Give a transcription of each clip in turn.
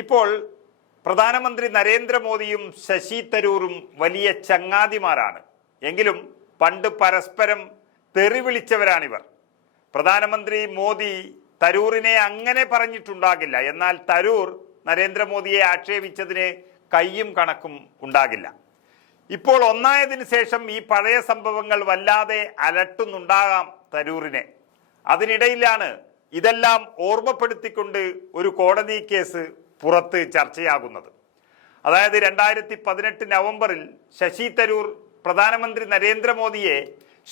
ഇപ്പോൾ പ്രധാനമന്ത്രി നരേന്ദ്രമോദിയും ശശി തരൂറും വലിയ ചങ്ങാതിമാരാണ്. എങ്കിലും പണ്ട് പരസ്പരം തെറി വിളിച്ചവരാണിവർ. പ്രധാനമന്ത്രി മോദി തരൂറിനെ അങ്ങനെ പറഞ്ഞിട്ടുണ്ടാകില്ല. എന്നാൽ തരൂർ നരേന്ദ്രമോദിയെ ആക്ഷേപിച്ചതിന് കയ്യും കണക്കും ഉണ്ടാകില്ല. ഇപ്പോൾ ഒന്നായതിനു ശേഷം ഈ പഴയ സംഭവങ്ങൾ വല്ലാതെ അലട്ടുന്നുണ്ടാകാം തരൂറിനെ. അതിനിടയിലാണ് ഇതെല്ലാം ഓർമ്മപ്പെടുത്തിക്കൊണ്ട് ഒരു കോടതി കേസ് പുറത്ത് ചർച്ചയാകുന്നത്. അതായത് 2018 നവംബറിൽ ശശി തരൂർ പ്രധാനമന്ത്രി നരേന്ദ്രമോദിയെ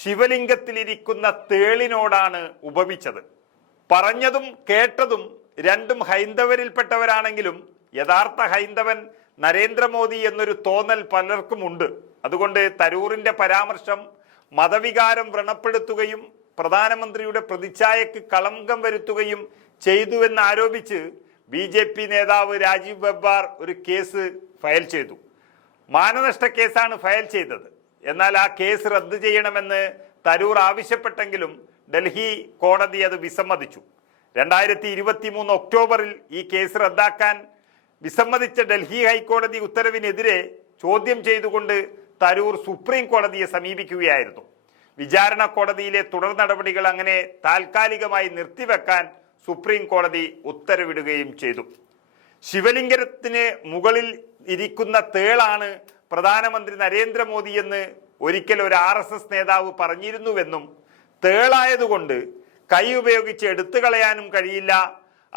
ശിവലിംഗത്തിലിരിക്കുന്ന തേളിനോടാണ് ഉപമിച്ചത്. പറഞ്ഞതും കേട്ടതും രണ്ടും ഹൈന്ദവരിൽപ്പെട്ടവരാണെങ്കിലും യഥാർത്ഥ ഹൈന്ദവൻ നരേന്ദ്രമോദി എന്നൊരു തോന്നൽ പലർക്കുമുണ്ട്. അതുകൊണ്ട് തരൂറിന്റെ പരാമർശം മതവികാരം വ്രണപ്പെടുത്തുകയും പ്രധാനമന്ത്രിയുടെ പ്രതിച്ഛായക്ക് കളങ്കം വരുത്തുകയും ചെയ്തുവെന്നാരോപിച്ച് BJP നേതാവ് രാജീവ് ബബ്ബാർ ഒരു കേസ് ഫയൽ ചെയ്തു. മാനനഷ്ട കേസാണ് ഫയൽ ചെയ്തത്. എന്നാൽ ആ കേസ് റദ്ദ് ചെയ്യണമെന്ന് തരൂർ ആവശ്യപ്പെട്ടെങ്കിലും ഡൽഹി കോടതി അത് വിസമ്മതിച്ചു. 2023 ഒക്ടോബറിൽ ഈ കേസ് റദ്ദാക്കാൻ വിസമ്മതിച്ച ഡൽഹി ഹൈക്കോടതി ഉത്തരവിനെതിരെ ചോദ്യം ചെയ്തുകൊണ്ട് തരൂർ സുപ്രീം കോടതിയെ സമീപിക്കുകയായിരുന്നു. വിചാരണ കോടതിയിലെ തുടർ നടപടികൾ അങ്ങനെ താൽക്കാലികമായി നിർത്തിവെക്കാൻ സുപ്രീം കോടതി ഉത്തരവിടുകയും ചെയ്തു. ശിവലിംഗത്തിന് മുകളിൽ ഇരിക്കുന്ന തേളാണ് പ്രധാനമന്ത്രി നരേന്ദ്രമോദി എന്ന് ഒരിക്കൽ ഒരു RSS നേതാവ് പറഞ്ഞിരുന്നുവെന്നും തേളായതുകൊണ്ട് കൈ ഉപയോഗിച്ച് എടുത്തു കളയാനും കഴിയില്ല,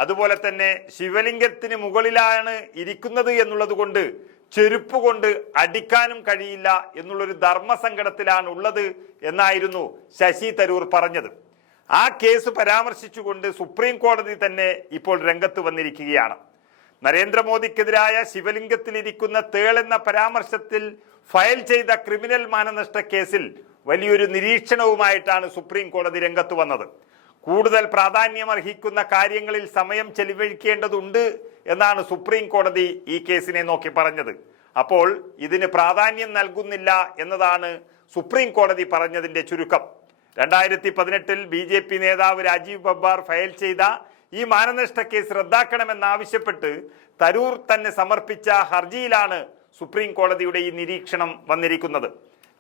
അതുപോലെ തന്നെ ശിവലിംഗത്തിന് മുകളിലാണ് ഇരിക്കുന്നത് എന്നുള്ളത് കൊണ്ട് ചെരുപ്പ് കൊണ്ട് അടിക്കാനും കഴിയില്ല എന്നുള്ളൊരു ധർമ്മസങ്കടത്തിലാണ് ഉള്ളത് എന്നായിരുന്നു ശശി തരൂർ പറഞ്ഞത്. ആ കേസ് പരാമർശിച്ചുകൊണ്ട് സുപ്രീം കോടതി തന്നെ ഇപ്പോൾ രംഗത്ത് വന്നിരിക്കുകയാണ്. നരേന്ദ്രമോദിക്കെതിരായ ശിവലിംഗത്തിലിരിക്കുന്ന തേൾ എന്ന പരാമർശത്തിൽ ഫയൽ ചെയ്ത ക്രിമിനൽ മാനനഷ്ട കേസിൽ വലിയൊരു നിരീക്ഷണവുമായിട്ടാണ് സുപ്രീം കോടതി രംഗത്ത് വന്നത്. കൂടുതൽ പ്രാധാന്യമർഹിക്കുന്ന കാര്യങ്ങളിൽ സമയം ചെലവഴിക്കേണ്ടതുണ്ട് എന്നാണ് സുപ്രീം കോടതി ഈ കേസിനെ നോക്കി പറഞ്ഞത്. അപ്പോൾ ഇതിന് പ്രാധാന്യം നൽകുന്നില്ല എന്നതാണ് സുപ്രീം കോടതി പറഞ്ഞതിന്റെ ചുരുക്കം. 2018 BJP നേതാവ് രാജീവ് ബബ്ബാർ ഫയൽ ചെയ്ത ഈ മാനനഷ്ട കേസ് റദ്ദാക്കണമെന്നാവശ്യപ്പെട്ട് തരൂർ തന്നെ സമർപ്പിച്ച ഹർജിയിലാണ് സുപ്രീം കോടതിയുടെ ഈ നിരീക്ഷണം വന്നിരിക്കുന്നത്.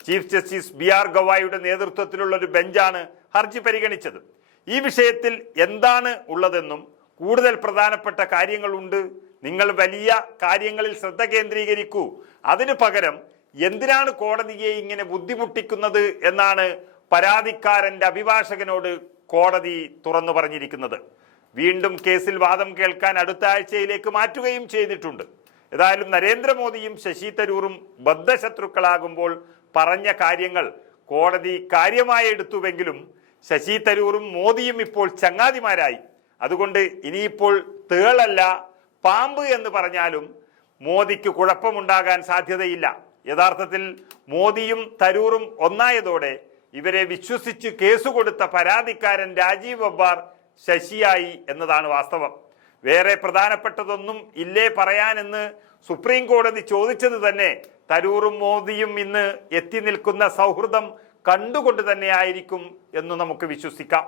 ചീഫ് ജസ്റ്റിസ് BR ഗവായിയുടെ നേതൃത്വത്തിലുള്ള ഒരു ബെഞ്ചാണ് ഹർജി പരിഗണിച്ചത്. ഈ വിഷയത്തിൽ എന്താണ് ഉള്ളതെന്നും കൂടുതൽ പ്രധാനപ്പെട്ട കാര്യങ്ങളുണ്ട്, നിങ്ങൾ വലിയ കാര്യങ്ങളിൽ ശ്രദ്ധ കേന്ദ്രീകരിക്കൂ, അതിനു പകരം എന്തിനാണ് കോടതിയെ ഇങ്ങനെ ബുദ്ധിമുട്ടിക്കുന്നത് എന്നാണ് പരാതിക്കാരന്റെ അഭിഭാഷകനോട് കോടതി തുറന്നു പറഞ്ഞിരിക്കുന്നത്. വീണ്ടും കേസിൽ വാദം കേൾക്കാൻ അടുത്ത ആഴ്ചയിലേക്ക് മാറ്റുകയും ചെയ്തിട്ടുണ്ട്. ഏതായാലും നരേന്ദ്രമോദിയും ശശി തരൂറും ബദ്ധശത്രുക്കളാകുമ്പോൾ പറഞ്ഞ കാര്യങ്ങൾ കോടതി കാര്യമായി എടുത്തുവെങ്കിലും ശശി തരൂറും മോദിയും ഇപ്പോൾ ചങ്ങാതിമാരായി. അതുകൊണ്ട് ഇനിയിപ്പോൾ തേളല്ല പാമ്പ് എന്ന് പറഞ്ഞാലും മോദിക്ക് കുഴപ്പമുണ്ടാകാൻ സാധ്യതയില്ല. യഥാർത്ഥത്തിൽ മോദിയും തരൂറും ഒന്നായതോടെ ഇവരെ വിശ്വസിച്ച് കേസ് കൊടുത്ത പരാതിക്കാരൻ രാജീവ് ബബ്ബാർ ശശിയായി എന്നതാണ് വാസ്തവം. വേറെ പ്രധാനപ്പെട്ടതൊന്നും ഇല്ലേ പറയാനെന്ന് സുപ്രീം കോടതി ചോദിച്ചത് തന്നെ തരൂറും മോദിയും ഇന്ന് എത്തി നിൽക്കുന്ന സൗഹൃദം കണ്ടുകൊണ്ട് തന്നെയായിരിക്കും എന്ന് നമുക്ക് വിശ്വസിക്കാം.